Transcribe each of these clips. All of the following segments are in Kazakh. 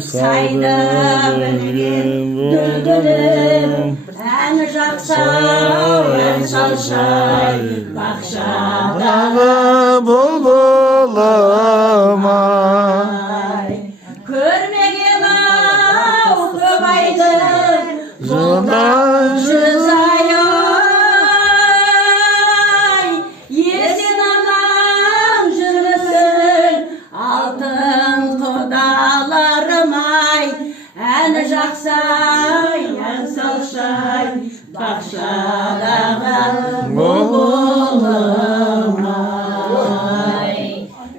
сайды білген дүлдүлім, ән жақсай, ән салшай, бақшадағы бұлбұлым-ай. Көрмеген ау көп айды, жолдан жүз ай-ай. Есен аман жүрсін алтын құдаларым-ай. Әні жақсай, ән салшай, бақшадағы бұлбұлым-ай.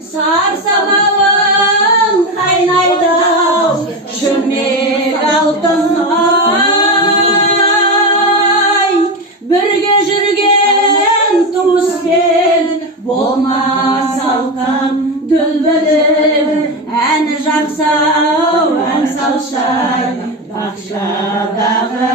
Сарсалауын қайнайды-ау, шүмек алтын-ай. Бірге жүрген туыспен болмас алқам дүлбүлім, әні жақсау, ән салшай, бақшадағы